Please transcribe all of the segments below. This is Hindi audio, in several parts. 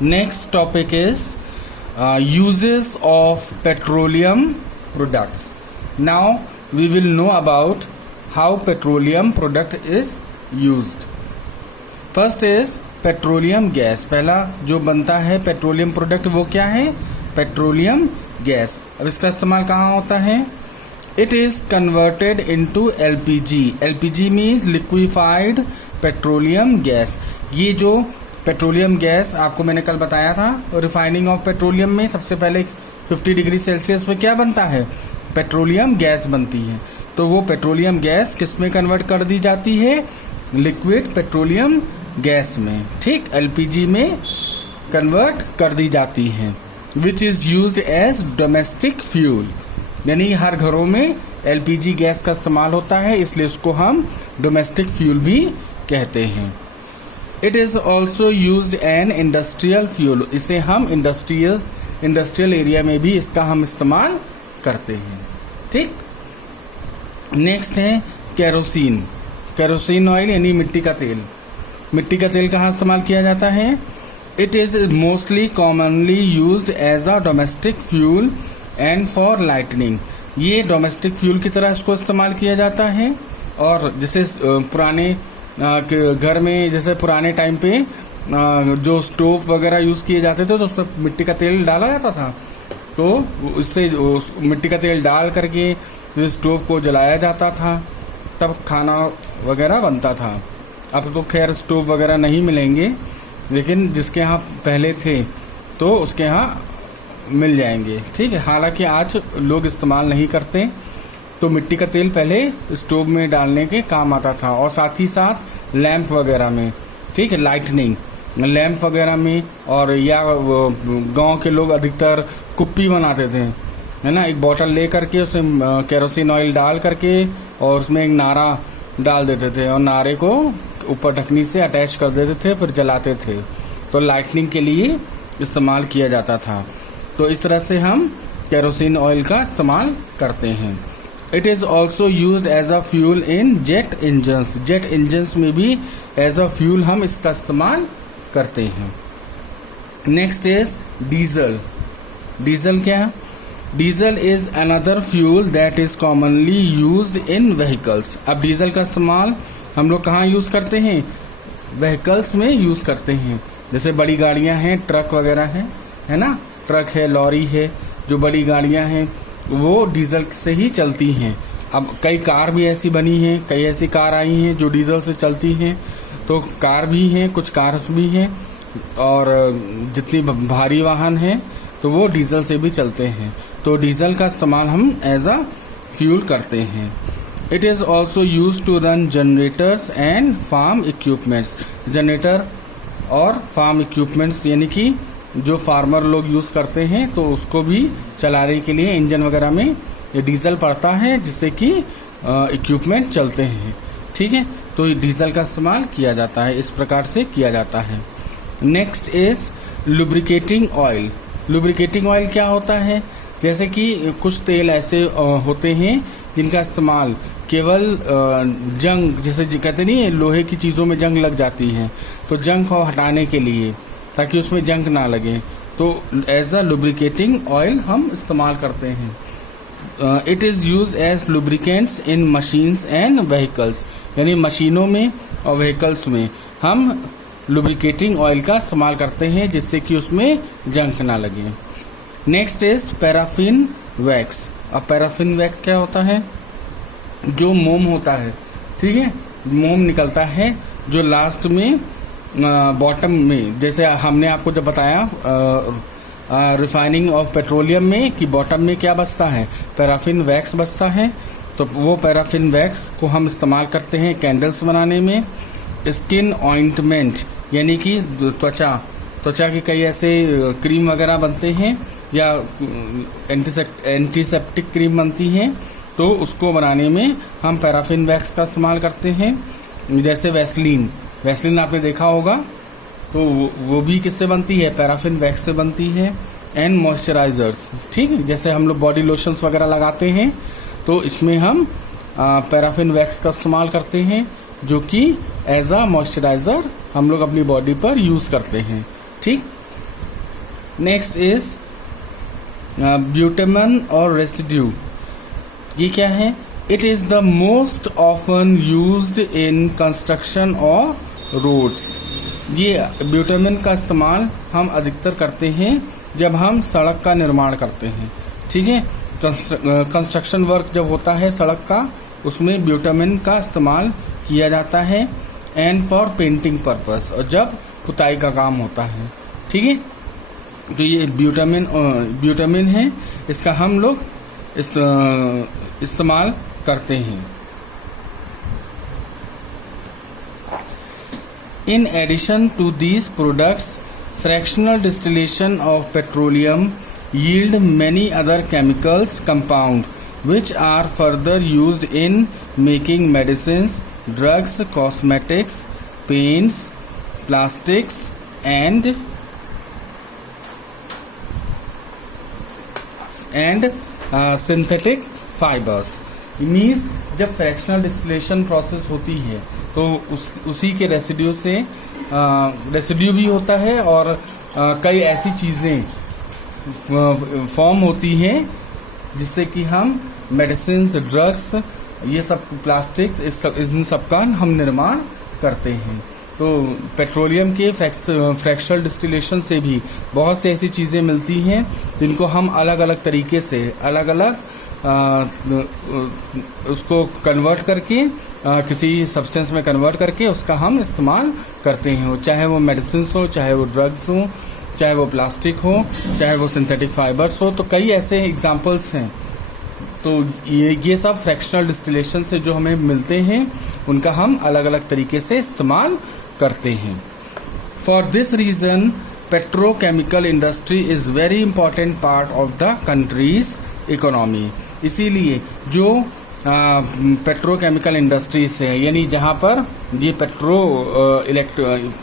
Next topic is uses of petroleum products. Now we will know about how petroleum product is used. First is petroleum gas. पहला जो बनता है पेट्रोलियम प्रोडक्ट वो क्या है? Petroleum gas. अब इसका इस्तेमाल कहाँ होता है? It is converted into LPG. LPG means liquefied petroleum gas. ये जो पेट्रोलियम गैस आपको मैंने कल बताया था, रिफाइनिंग ऑफ पेट्रोलियम में सबसे पहले 50 डिग्री सेल्सियस पे क्या बनता है? पेट्रोलियम गैस बनती है. तो वो पेट्रोलियम गैस किस में कन्वर्ट कर दी जाती है? लिक्विड पेट्रोलियम गैस में. ठीक, एलपीजी में कन्वर्ट कर दी जाती है. Which is used as domestic fuel. यानी हर घरों में एलपीजी गैस का इस्तेमाल होता है, इसलिए उसको हम डोमेस्टिक फ्यूल भी कहते हैं. It is also used an industrial fuel. इसे हम इंडस्ट्रियल एरिया में भी इसका हम इस्तेमाल करते हैं. ठीक. नेक्स्ट है केरोसिन. केरोसिन ऑयल यानी मिट्टी का तेल. मिट्टी का तेल कहाँ इस्तेमाल किया जाता है? It is mostly commonly used as a domestic fuel and for lightning. ये डोमेस्टिक फ्यूल की तरह इसको इस्तेमाल किया जाता है. और जैसे पुराने घर में, जैसे पुराने टाइम पे जो स्टोव वगैरह यूज किए जाते थे तो उसमें मिट्टी का तेल डाला जाता था. तो उससे मिट्टी का तेल डाल करके स्टोव को जलाया जाता था, तब खाना वगैरह बनता था. अब तो खैर स्टोव वगैरह नहीं मिलेंगे, लेकिन जिसके यहाँ पहले थे तो उसके यहाँ मिल जाएंगे. ठीक है. हालांकि आज लोग इस्तेमाल नहीं करते. तो मिट्टी का तेल पहले स्टोव में डालने के काम आता था, और साथ ही साथ लैंप वगैरह में. ठीक है, लाइटनिंग लैंप वगैरह में. और या गांव के लोग अधिकतर कुप्पी बनाते थे, है ना. एक बोतल ले करके उसमें केरोसिन ऑयल डाल करके और उसमें एक नारा डाल देते थे, और नारे को ऊपर ढकनी से अटैच कर देते थे, फिर जलाते थे. तो लाइटनिंग के लिए इस्तेमाल किया जाता था. तो इस तरह से हम केरोसिन ऑयल का इस्तेमाल करते हैं. It is also used as a fuel in jet engines. Jet engines में भी एज अ फ्यूल हम इसका इस्तेमाल करते हैं. Next is diesel. डीजल क्या? Diesel is another fuel that is commonly used in vehicles. अब डीजल का इस्तेमाल हम लोग कहाँ यूज करते हैं? व्हीकल्स में यूज करते हैं. जैसे बड़ी गाड़ियां हैं, ट्रक वगैरह है ना. ट्रक है, लॉरी है, जो बड़ी गाड़ियां हैं वो डीजल से ही चलती हैं. अब कई कार भी ऐसी बनी हैं, कई ऐसी कार आई हैं जो डीजल से चलती हैं. तो कार भी हैं, कुछ कार्स भी हैं, और जितनी भारी वाहन हैं तो वो डीजल से भी चलते हैं. तो डीजल का इस्तेमाल हम एज अ फ्यूल करते हैं. It is also use to run generators and farm equipments. Generator और फार्म इक्विपमेंट्स यानी कि जो फार्मर लोग यूज करते हैं, तो उसको भी चलाने के लिए इंजन वगैरह में ये डीजल पड़ता है, जिससे कि इक्विपमेंट चलते हैं. ठीक है. तो डीजल का इस्तेमाल किया जाता है, इस प्रकार से किया जाता है. Next is lubricating oil. Lubricating oil क्या होता है? जैसे कि कुछ तेल ऐसे होते हैं जिनका इस्तेमाल केवल जंग, जैसे कहते नहीं लोहे की चीजों में जंग लग जाती है, तो जंग को हटाने के लिए, ताकि उसमें जंग ना लगे, तो एज अ लुब्रिकेटिंग ऑयल हम इस्तेमाल करते हैं. It is use as lubricants in machines and vehicles. यानी मशीनों में और व्हीकल्स में हम लुब्रिकेटिंग ऑयल का इस्तेमाल करते हैं, जिससे कि उसमें जंग ना लगे. Next is paraffin wax. अब पैराफिन वैक्स क्या होता है? जो मोम होता है, ठीक है, मोम निकलता है जो लास्ट में बॉटम में, जैसे हमने आपको जब बताया रिफाइनिंग ऑफ पेट्रोलियम में कि बॉटम में क्या बचता है? पैराफिन वैक्स बचता है. तो वो पैराफिन वैक्स को हम इस्तेमाल करते हैं कैंडल्स बनाने में. स्किन ऑइंटमेंट यानी कि त्वचा के कई ऐसे क्रीम वगैरह बनते हैं, या एंटीसेप्टिक क्रीम बनती है, तो उसको बनाने में हम पैराफिन वैक्स का इस्तेमाल करते हैं. जैसे वैसलीन आपने देखा होगा, तो वो भी किससे बनती है? पैराफिन वैक्स से बनती है. एंड मॉइस्चराइजर्स, ठीक है, जैसे हम लोग बॉडी लोशंस वगैरह लगाते हैं, तो इसमें हम पैराफिन वैक्स का इस्तेमाल करते हैं, जो कि एज अ मॉइस्चराइजर हम लोग अपनी बॉडी पर यूज करते हैं. ठीक. नेक्स्ट इज ब्यूटेमन और रेसिड्यू। ये क्या है? It is the most often used in construction of roads. ये ब्यूटेमन का इस्तेमाल हम अधिकतर करते हैं जब हम सड़क का निर्माण करते हैं। ठीक है, कंस्ट्रक्शन वर्क जब होता है सड़क का, उसमें ब्यूटेमन का इस्तेमाल किया जाता है, एंड फॉर पेंटिंग पर्पस, और जब पुताई का काम होता है। ठीक है, तो ये ब्यूटेमन है, इसका हम लोग इस्तेमाल करते हैं। In addition to these products, fractional distillation of petroleum yield many other chemicals compound which are further used in making medicines, drugs, cosmetics, paints, plastics and synthetic fibers. Means जब फ्रैक्शनल डिस्टिलेशन प्रोसेस होती है तो उसी के रेसिड्यू से रेसिड्यू भी होता है, और कई ऐसी चीज़ें फॉर्म होती हैं जिससे कि हम मेडिसिन, ड्रग्स, ये सब प्लास्टिक्स, इन सब का हम निर्माण करते हैं। तो पेट्रोलियम के फ्रैक्शनल डिस्टिलेशन से भी बहुत सी ऐसी चीज़ें मिलती हैं जिनको हम अलग अलग तरीके से अलग अलग उसको कन्वर्ट करके किसी सब्सटेंस में कन्वर्ट करके उसका हम इस्तेमाल करते हैं, चाहे वो मेडिसिन हो, चाहे वो ड्रग्स हो, चाहे वो प्लास्टिक हो, चाहे वो सिंथेटिक फाइबर्स हो। तो कई ऐसे एग्जांपल्स हैं। तो ये सब फ्रैक्शनल डिस्टिलेशन से जो हमें मिलते हैं उनका हम अलग अलग तरीके से इस्तेमाल करते हैं। For this reason petrochemical industry is very important part of the country's economy. इसीलिए जो पेट्रोकेमिकल इंडस्ट्रीज है, यानी जहाँ पर ये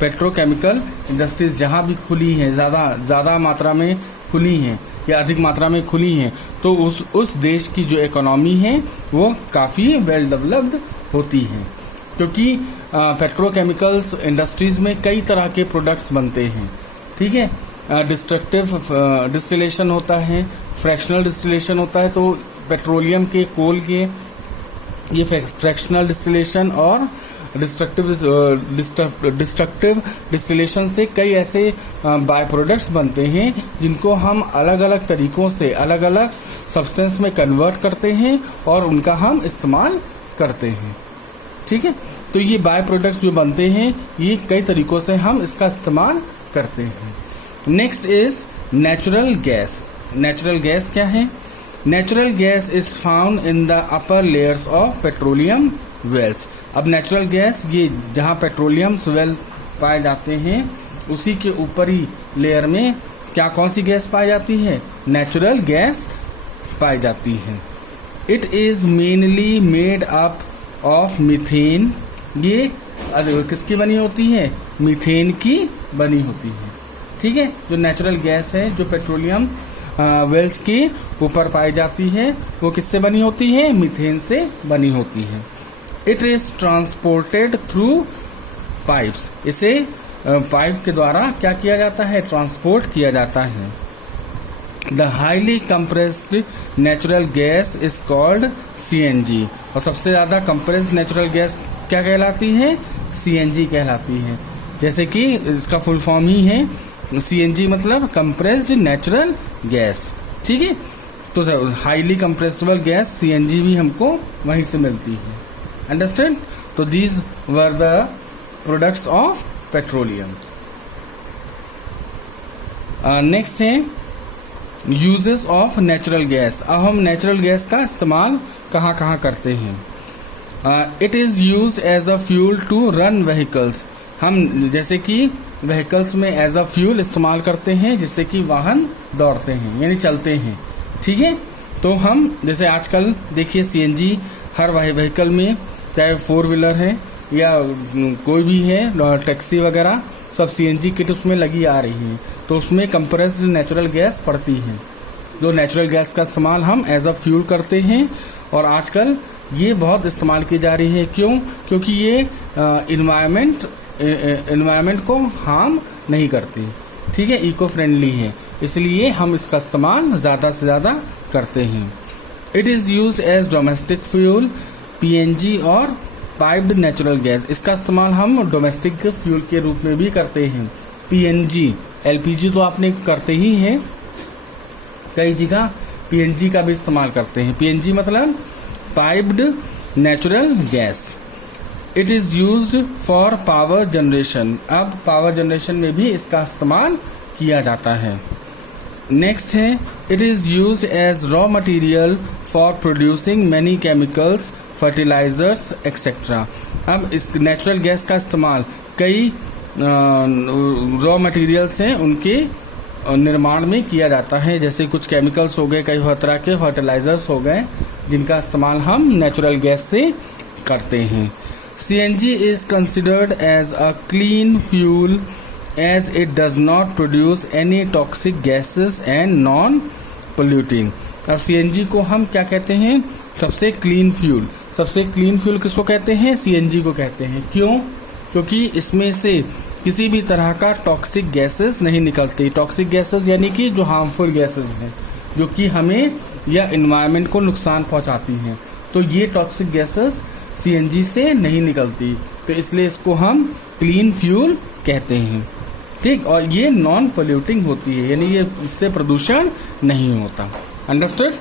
पेट्रोकेमिकल इंडस्ट्रीज जहाँ भी खुली हैं, ज़्यादा मात्रा में खुली हैं या अधिक मात्रा में खुली हैं, तो उस देश की जो इकोनॉमी है वो काफ़ी वेल डेवलप्ड होती है, क्योंकि पेट्रोकेमिकल्स इंडस्ट्रीज में कई तरह के प्रोडक्ट्स बनते हैं। ठीक है, डिस्ट्रक्टिव डिस्टिलेशन होता है, फ्रैक्शनल डिस्टिलेशन होता है। तो पेट्रोलियम के, कोल के ये फ्रैक्शनल डिस्टिलेशन और डिस्ट्रक्टिव डिस्टिलेशन से कई ऐसे बाय प्रोडक्ट्स बनते हैं जिनको हम अलग अलग तरीकों से अलग अलग सब्सटेंस में कन्वर्ट करते हैं और उनका हम इस्तेमाल करते हैं। ठीक है, तो ये बाय प्रोडक्ट्स जो बनते हैं ये कई तरीकों से हम इसका इस्तेमाल करते हैं। Next is natural gas. Natural gas क्या है? Natural gas is found in the upper layers of petroleum wells. अब नेचुरल गैस ये जहाँ पेट्रोलियम वेल पाए जाते हैं उसी के ऊपरी लेयर में कौन सी गैस पाई जाती है? नेचुरल गैस पाई जाती है। It is mainly made up of methane. ये किसकी बनी होती है? मीथेन की बनी होती है। ठीक है, जो नेचुरल गैस है जो पेट्रोलियम वेल्स के ऊपर पाई जाती है वो किससे बनी होती है? मीथेन से बनी होती है। It is transported through pipes. इसे पाइप के द्वारा क्या किया जाता है? ट्रांसपोर्ट किया जाता है। The highly compressed natural gas is called CNG। और सबसे ज्यादा कंप्रेस्ड नेचुरल गैस क्या कहलाती है? CNG कहलाती है। जैसे कि इसका फुल फॉर्म ही है CNG, मतलब कंप्रेस्ड नेचुरल गैस। ठीक है, तो हाईली कंप्रेसिबल गैस CNG भी हमको वहीं से मिलती है। अंडरस्टैंड? तो these were the products of petroleum. Next है यूजेस ऑफ नेचुरल गैस। अब हम नेचुरल गैस का इस्तेमाल कहाँ कहाँ करते हैं? It is used as a fuel to run vehicles. हम जैसे कि व्हीकल्स में एज अ फ्यूल इस्तेमाल करते हैं जिससे कि वाहन दौड़ते हैं यानी चलते हैं। ठीक है, तो हम जैसे आजकल देखिए CNG हर व्हीकल में, चाहे 4 व्हीलर है या कोई भी है, टैक्सी वगैरह, सब CNG किट उसमें लगी आ रही है। तो उसमें कंप्रेस्ड नेचुरल गैस पड़ती है, जो नेचुरल गैस का इस्तेमाल हम एज अ फ्यूल करते हैं। और आजकल ये बहुत इस्तेमाल की जा रही है। क्यों? क्योंकि ये इन्वायरमेंट को हार्म नहीं करती। ठीक है, इको फ्रेंडली है। इसलिए हम इसका इस्तेमाल ज़्यादा से ज़्यादा करते हैं। It is use as domestic fuel, PNG और पाइप्ड नेचुरल गैस। इसका इस्तेमाल हम डोमेस्टिक फ्यूल के रूप में भी करते हैं। PNG, LPG तो आपने करते ही हैं, कई जगह PNG का भी इस्तेमाल करते हैं। PNG मतलब piped natural gas. It is used for power generation. अब पावर जनरेशन में भी इसका इस्तेमाल किया जाता है। नेक्स्ट है, it is used as raw material for producing many chemicals, fertilizers etcetera. अब इस नेचुरल गैस का इस्तेमाल कई रॉ मटेरियल्स हैं उनके निर्माण में किया जाता है, जैसे कुछ केमिकल्स हो गए, कई तरह के फर्टिलाइजर्स हो गए, जिनका इस्तेमाल हम नेचुरल गैस से करते हैं। CNG is considered as a clean fuel as it does not produce any toxic gases and non-polluting। अब CNG को हम क्या कहते हैं? सबसे क्लीन फ्यूल। सबसे क्लीन फ्यूल किसको कहते हैं? CNG को कहते हैं। क्यों? क्योंकि इसमें से किसी भी तरह का टॉक्सिक गैसेस नहीं निकलती। टॉक्सिक गैसेस यानी कि जो हार्मफुल गैसेस हैं, जो कि हमें या इन्वायरमेंट को नुकसान पहुंचाती हैं, तो ये टॉक्सिक गैसेस CNG से नहीं निकलती, तो इसलिए इसको हम क्लीन फ्यूल कहते हैं। ठीक, और ये नॉन पोल्यूटिंग होती है, यानी ये इससे प्रदूषण नहीं होता। अंडरस्टूड?